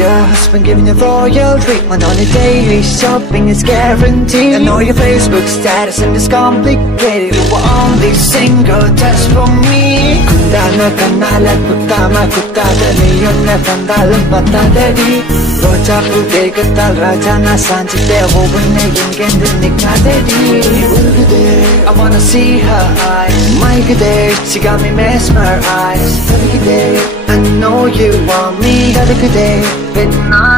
your husband giving you royal treatment on your daily shopping is guaranteed. I know your Facebook status and it's complicated. You were only single just for me. Kundana kanala kutama kutadari yunna kandalam patadari. Roja pude katal raja na sanji te hobunne yungendu nikadari. I wanna see her eyes. My good day, she got me mesmerized. I know you want me. Good day, but not